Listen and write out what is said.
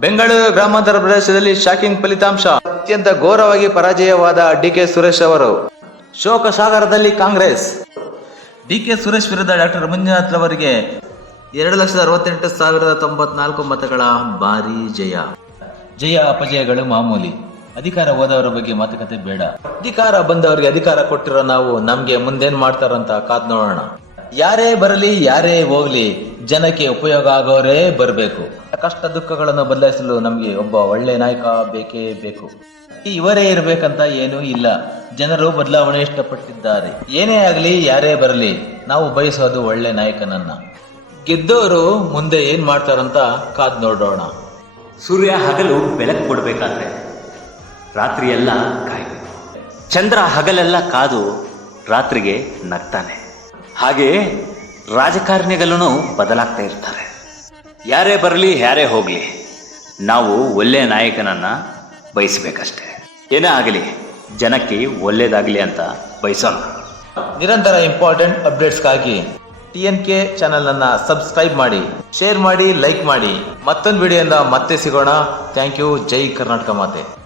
ಬೆಂಗಳೂರು ಗ್ರಾಮಾಂತರ ಪ್ರದೇಶದಲ್ಲಿ ಶಾಕಿಂಗ್ ಫಲಿತಾಂಶ. ಅತ್ಯಂತ ಘೋರವಾಗಿ ಪರಾಜಯವಾದ ಡಿ ಕೆ ಸುರೇಶ್ ಅವರು. ಶೋಕ ಸಾಗರದಲ್ಲಿ ಕಾಂಗ್ರೆಸ್. ಡಿ ಕೆ ಸುರೇಶ್ ವಿರುದ್ಧ ಡಾಕ್ಟರ್ ಮಂಜುನಾಥ್ ಅವರಿಗೆ ಎರಡು ಲಕ್ಷದ ಅರವತ್ತೆಂಟು ಸಾವಿರದ ತೊಂಬತ್ನಾಲ್ಕು ಮತಗಳ ಭಾರಿ ಜಯ. ಜಯ ಅಪಜಯಗಳು ಮಾಮೂಲಿ. ಅಧಿಕಾರ ಹೋದವರ ಬಗ್ಗೆ ಮಾತುಕತೆ ಬೇಡ. ಅಧಿಕಾರ ಬಂದವರಿಗೆ ಅಧಿಕಾರ ಕೊಟ್ಟಿರೋ ನಾವು ನಮ್ಗೆ ಮುಂದೇನ್ ಮಾಡ್ತಾರಂತ ಕಾದ್ ನೋಡೋಣ. ಯಾರೇ ಬರಲಿ, ಯಾರೇ ಹೋಗ್ಲಿ, ಜನಕ್ಕೆ ಉಪಯೋಗ ಆಗೋರೇ ಬರಬೇಕು. ಕಷ್ಟ ದುಃಖಗಳನ್ನು ಬದಲಾಯಿಸಲು ನಮಗೆ ಒಬ್ಬ ಒಳ್ಳೆ ನಾಯಕ ಬೇಕೇ ಬೇಕು. ಇವರೇ ಇರಬೇಕಂತ ಏನೂ ಇಲ್ಲ. ಜನರು ಬದಲಾವಣೆ ಇಷ್ಟಪಟ್ಟಿದ್ದಾರೆ. ಏನೇ ಆಗಲಿ, ಯಾರೇ ಬರಲಿ, ನಾವು ಬಯಸೋದು ಒಳ್ಳೆ ನಾಯಕನನ್ನ. ಗೆದ್ದವರು ಮುಂದೆ ಏನ್ ಮಾಡ್ತಾರಂತ ಕಾದ್ ನೋಡೋಣ. ಸೂರ್ಯ ಹಗಲು ಬೆಳಕು ಕೊಡಬೇಕಾದ್ರೆ ರಾತ್ರಿ ಎಲ್ಲ ಕಾಯಬೇಕು. ಚಂದ್ರ ಹಗಲೆಲ್ಲ ಕಾದು ರಾತ್ರಿಗೆ ನಗ್ತಾನೆ. ಹಾಗೆ ರಾಜಕಾರಣಿಗಳೂ ಬದಲಾಗ್ತಾ ಇರ್ತಾರೆ. ಯಾರೇ ಬರಲಿ, ಯಾರೇ ಹೋಗಲಿ, ನಾವು ಒಳ್ಳೆಯ ನಾಯಕನನ್ನ ಬಯಸಬೇಕಷ್ಟೆ. ಏನೇ ಆಗಲಿ, ಜನಕ್ಕೆ ಒಳ್ಳೇದಾಗಲಿ ಅಂತ ಬಯಸೋಣ. ನಿರಂತರ ಇಂಪಾರ್ಟೆಂಟ್ ಅಪ್ಡೇಟ್ಸ್ಗಾಗಿ ಟಿ ಎನ್ ಕೆ ಚಾನೆಲ್ ಅನ್ನ ಸಬ್ಸ್ಕ್ರೈಬ್ ಮಾಡಿ, ಶೇರ್ ಮಾಡಿ, ಲೈಕ್ ಮಾಡಿ. ಮತ್ತೊಂದು ವಿಡಿಯೋಯಿಂದ ಮತ್ತೆ ಸಿಗೋಣ. Thank you. ಜೈ ಕರ್ನಾಟಕ ಮಾತೆ.